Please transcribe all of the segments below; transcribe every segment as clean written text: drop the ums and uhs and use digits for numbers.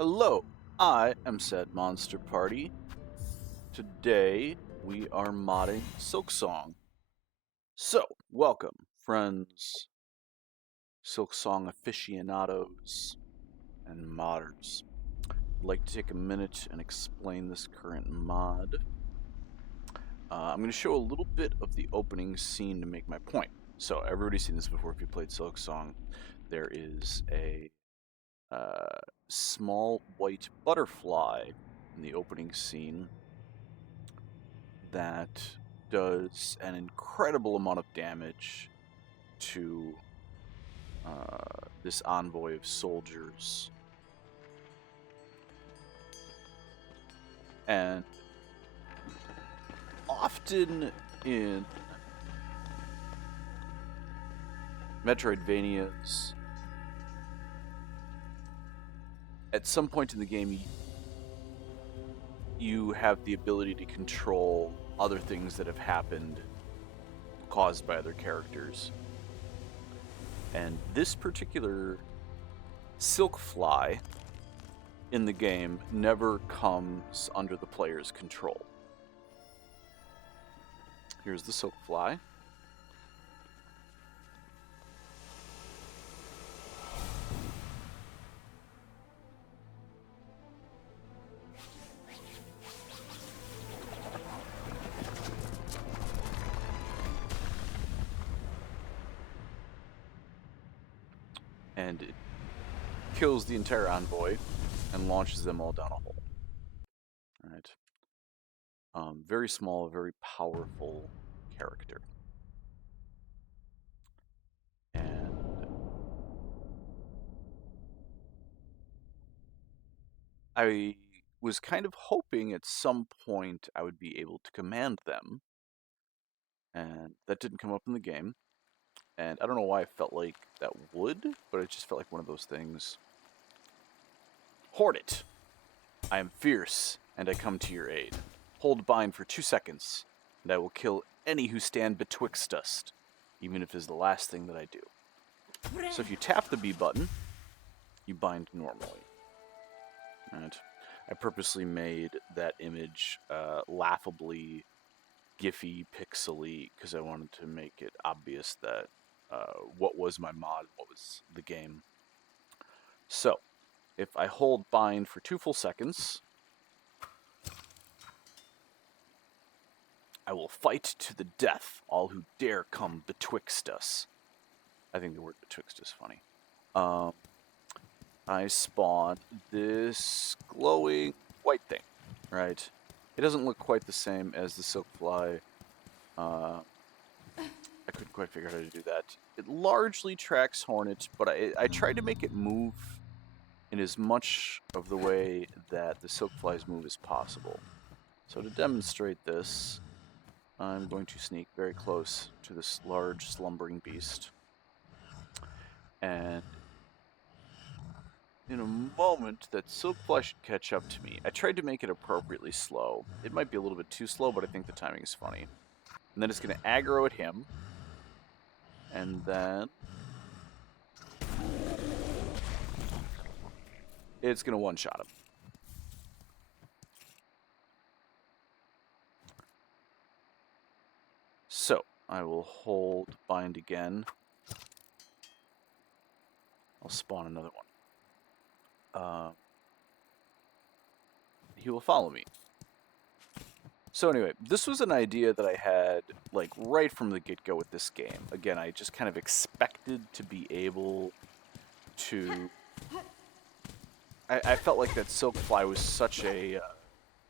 Hello, I am said Monster Party. Today we are modding Silksong. So, welcome, friends, Silksong aficionados, and modders. I'd like to take a minute and explain this current mod. I'm going to show a little bit of the opening scene to make my point. So, everybody's seen this before if you played Silksong. There is a small white butterfly in the opening scene that does an incredible amount of damage to this envoy of soldiers. And often in Metroidvanias, at some point in the game, you have the ability to control other things that have happened caused by other characters. And this particular silkfly in the game never comes under the player's control. Here's the silkfly. And it kills the entire envoy and launches them all down a hole. All right. Very small, very powerful character. And I was kind of hoping at some point I would be able to command them. And that didn't come up in the game. And I don't know why I felt like that would, but it just felt like one of those things. Hornet! I am fierce, and I come to your aid. Hold bind for 2 seconds, and I will kill any who stand betwixt us, even if it is the last thing that I do. So if you tap the B button, you bind normally. And I purposely made that image laughably gify, pixely, because I wanted to make it obvious that what was my mod, what was the game. So, if I hold bind for 2 full seconds, I will fight to the death all who dare come betwixt us. I think the word betwixt is funny. I spawn this glowing white thing, right? It doesn't look quite the same as the silkfly. I couldn't quite figure out how to do that. It largely tracks Hornet, but I tried to make it move in as much of the way that the silkflies move as possible. So to demonstrate this, I'm going to sneak very close to this large slumbering beast. And in a moment that silkfly should catch up to me. I tried to make it appropriately slow. It might be a little bit too slow, but I think the timing is funny. And then it's going to aggro at him. And then it's going to one-shot him. So, I will hold bind again. I'll spawn another one. He will follow me. So anyway, this was an idea that I had, like, right from the get-go with this game. Again, I just kind of expected to be able to... I felt like that silkfly was such a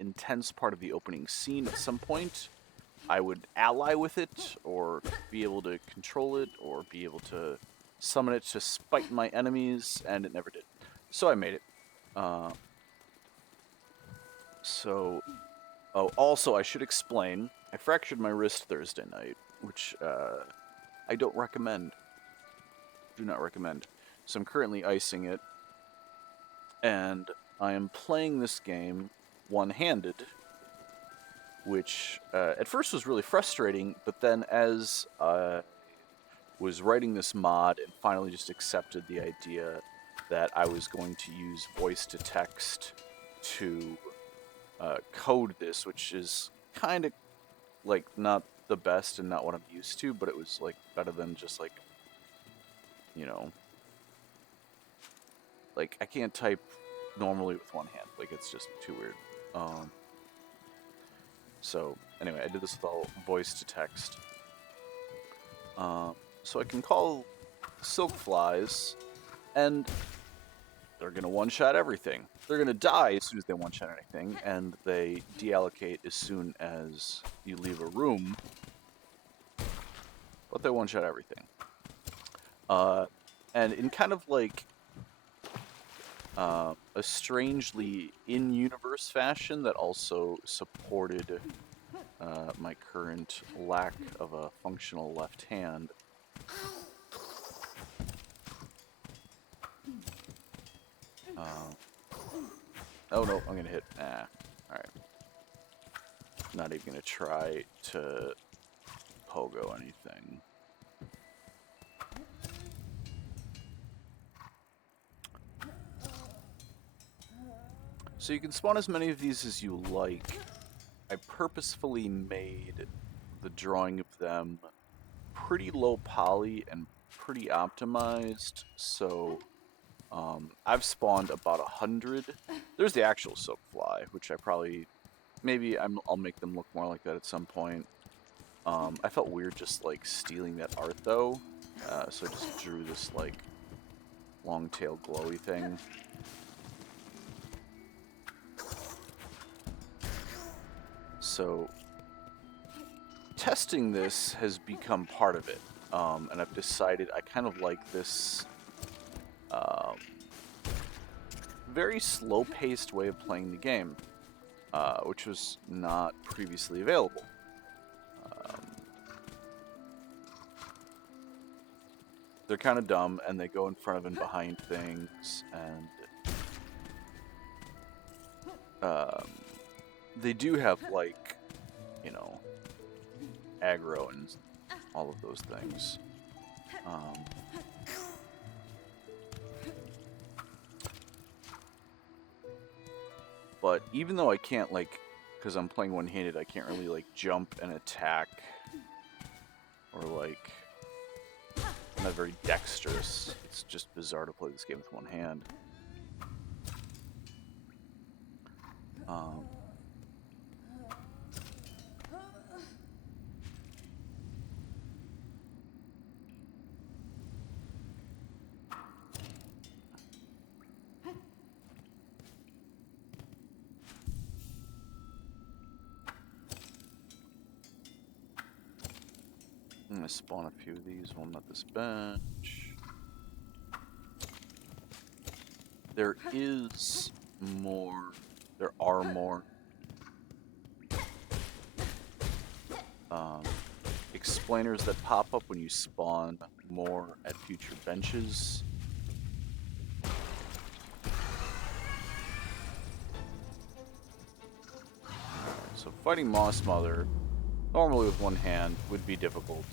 intense part of the opening scene. At some point, I would ally with it, or be able to control it, or be able to summon it to spite my enemies, and it never did. So I made it. Oh, also, I should explain, I fractured my wrist Thursday night, which I don't recommend. Do not recommend. So I'm currently icing it, and I am playing this game one-handed, which at first was really frustrating, but then as I was writing this mod and finally just accepted the idea that I was going to use voice to text to code this, which is kind of like not the best and not what I'm used to, but it was like better than just like, you know, like I can't type normally with one hand. Like it's just too weird. So anyway, I did this with all voice to text. So I can call silkFlies, and they're gonna one-shot everything. They're gonna die as soon as they one-shot anything, and they deallocate as soon as you leave a room. But they one-shot everything. And in kind of like a strangely in-universe fashion that also supported my current lack of a functional left hand. Oh no, I'm gonna hit. Alright. Not even gonna try to pogo anything. So you can spawn as many of these as you like. I purposefully made the drawing of them pretty low poly and pretty optimized, so I've spawned about 100. There's the actual silkfly, which I probably, maybe I'll make them look more like that at some point. I felt weird just like stealing that art though, so I just drew this like long tail glowy thing. So testing this has become part of it, and I've decided I kind of like this very slow-paced way of playing the game, which was not previously available. They're kind of dumb, and they go in front of and behind things, and they do have, like, you know, aggro and all of those things. But even though I can't, like, because I'm playing one-handed, I can't really, like, jump and attack, or, like, I'm not very dexterous. It's just bizarre to play this game with one hand. I'm gonna spawn a few of these while I'm at this bench. There is more. There are more explainers that pop up when you spawn more at future benches. So fighting Moss Mother, normally with one hand, would be difficult.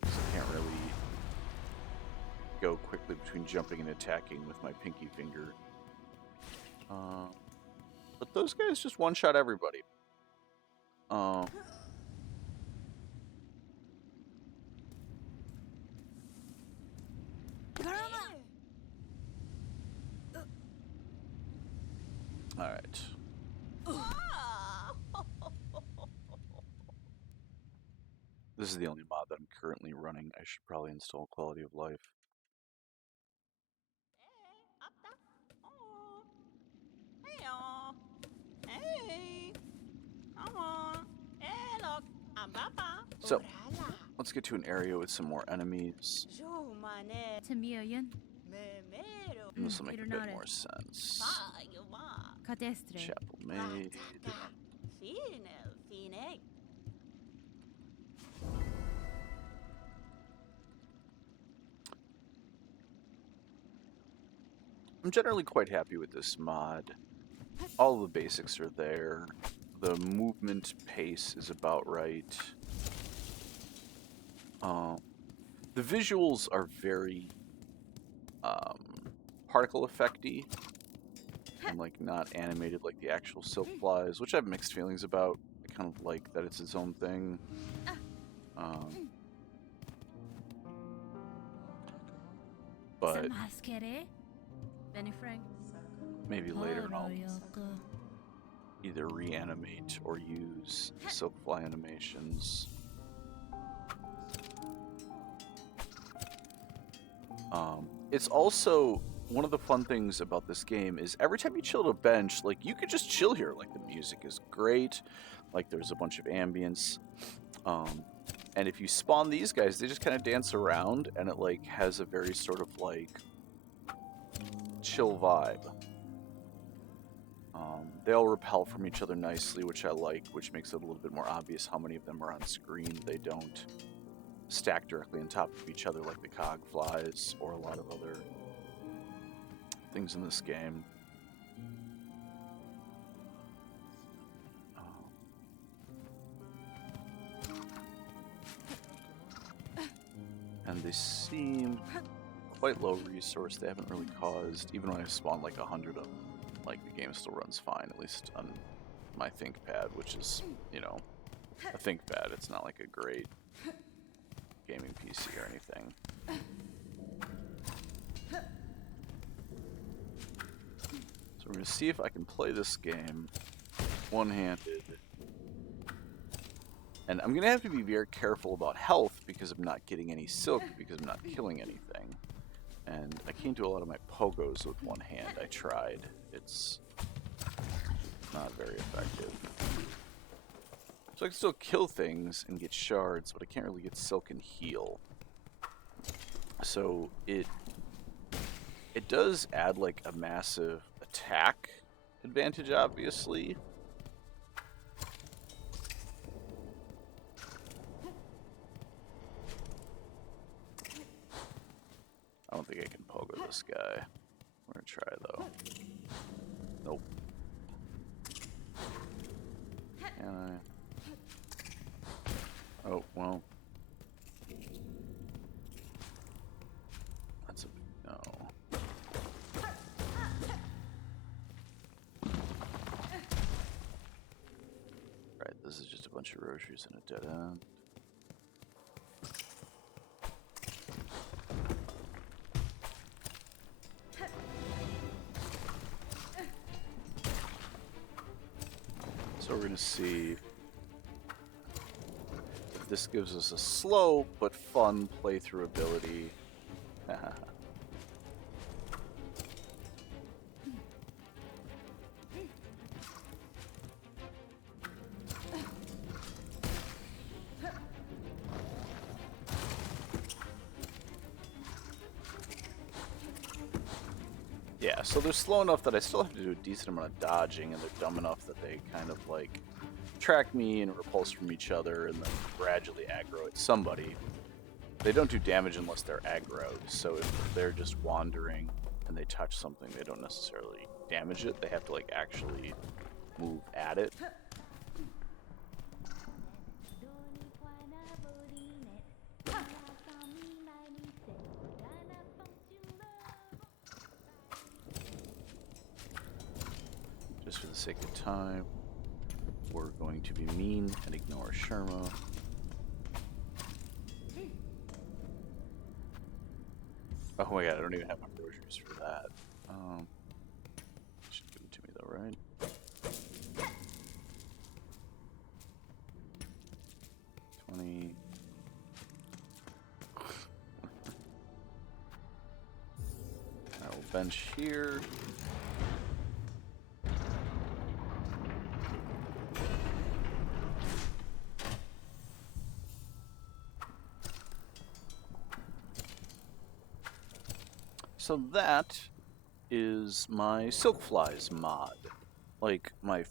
Because I can't really go quickly between jumping and attacking with my pinky finger. But those guys just one-shot everybody. Alright. This is the only mod that I'm currently running. I should probably install Quality of Life. So, let's get to an area with some more enemies. This will make a bit more sense. Chapel Maid. I'm generally quite happy with this mod. All the basics are there. The movement pace is about right. The visuals are very particle effecty and like not animated like the actual silkFlies, which I have mixed feelings about. I kind of like that it's its own thing. But maybe later I'll either reanimate or use silkfly animations. It's also one of the fun things about this game is every time you chill at a bench, like you could just chill here. Like the music is great, like there's a bunch of ambience. And if you spawn these guys, they just kind of dance around, and it like has a very sort of like chill vibe. They all repel from each other nicely, which I like, which makes it a little bit more obvious how many of them are on screen. They don't stack directly on top of each other like the cog flies or a lot of other things in this game. And they seem quite low resource. They haven't really caused, even when I spawned like 100 of them, like the game still runs fine, at least on my ThinkPad, which is, you know, a ThinkPad. It's not like a great gaming PC or anything. So we're going to see if I can play this game one-handed. And I'm going to have to be very careful about health because I'm not getting any silk, because I'm not killing anything. And I can't do a lot of my pogos with one hand. I tried. It's not very effective. So I can still kill things and get shards, but I can't really get silk and heal. So it does add like a massive attack advantage, obviously. I don't think I can pogo this guy. We're gonna try though. Nope. Can I? Oh, well. That's a no. Right, this is just a bunch of rosaries and a dead end. So we're going to see if this gives us a slow but fun playthrough ability. Yeah, so they're slow enough that I still have to do a decent amount of dodging, and they're dumb enough that they kind of like track me and repulse from each other and then gradually aggro at somebody. They don't do damage unless they're aggroed, so if they're just wandering and they touch something, they don't necessarily damage it. They have to like actually move at it. Just for the sake of time, we're going to be mean and ignore Sherma. Oh my god, I don't even have my rosaries for that. Should give them to me though, right? I will bench here. So that is my silkFlies mod. Like my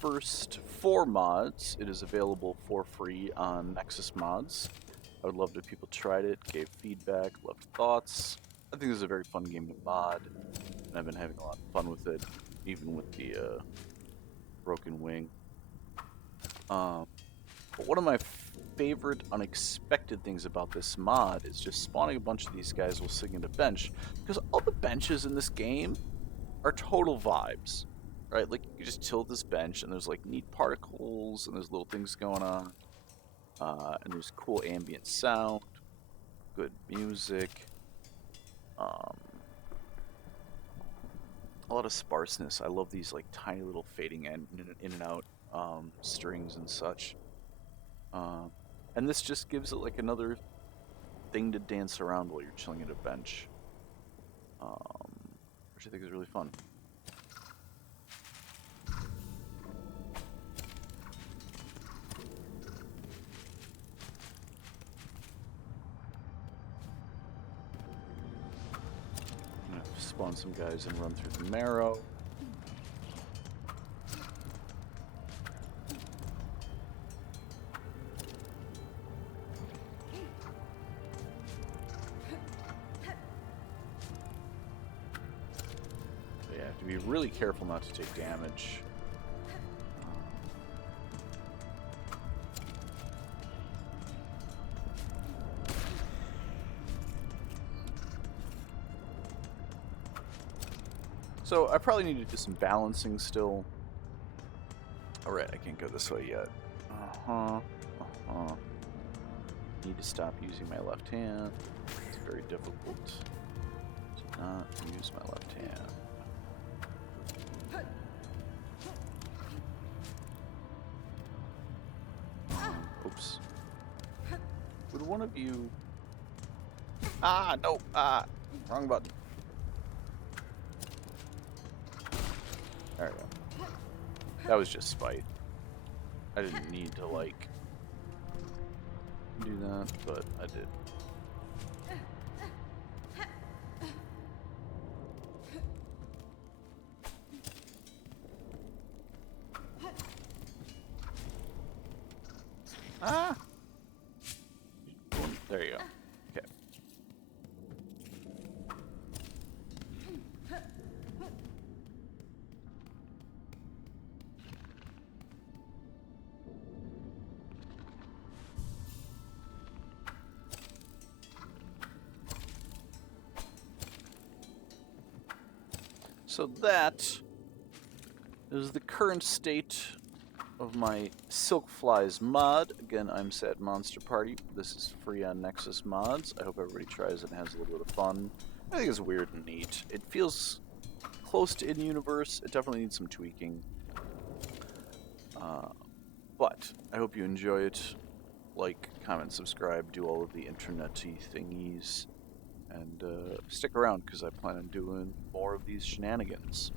first 4 mods, it is available for free on Nexus Mods. I would love if people tried it, gave feedback, left thoughts. I think this is a very fun game to mod, and I've been having a lot of fun with it, even with the broken wing. But one of my favorite unexpected things about this mod is just spawning a bunch of these guys while sitting in a bench, because all the benches in this game are total vibes, right? Like, you just tilt this bench and there's like neat particles and there's little things going on, and there's cool ambient sound, good music, a lot of sparseness. I love these like tiny little fading in and out strings and such. And this just gives it like another thing to dance around while you're chilling at a bench, which I think is really fun. I'm gonna spawn some guys and run through the marrow. To be really careful not to take damage. So I probably need to do some balancing still. Alright, I can't go this way yet. Need to stop using my left hand. It's very difficult to not use my left hand. Oops. Would one of you... Ah, no! Ah! Wrong button. There we go. That was just spite. I didn't need to, like, do that, but I did. Ah! There you go. Okay. So that is the current state of my silkFlies mod. Again, I'm Sad Monster Party. This is free on Nexus Mods. I hope everybody tries it and has a little bit of fun. I think it's weird and neat. It feels close to in-universe. It definitely needs some tweaking. But I hope you enjoy it. Like, comment, subscribe, do all of the internet-y thingies. And stick around, because I plan on doing more of these shenanigans.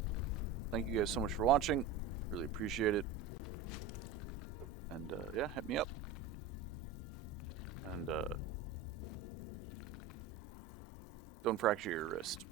Thank you guys so much for watching. Really appreciate it. And yeah, hit me up. And don't fracture your wrist.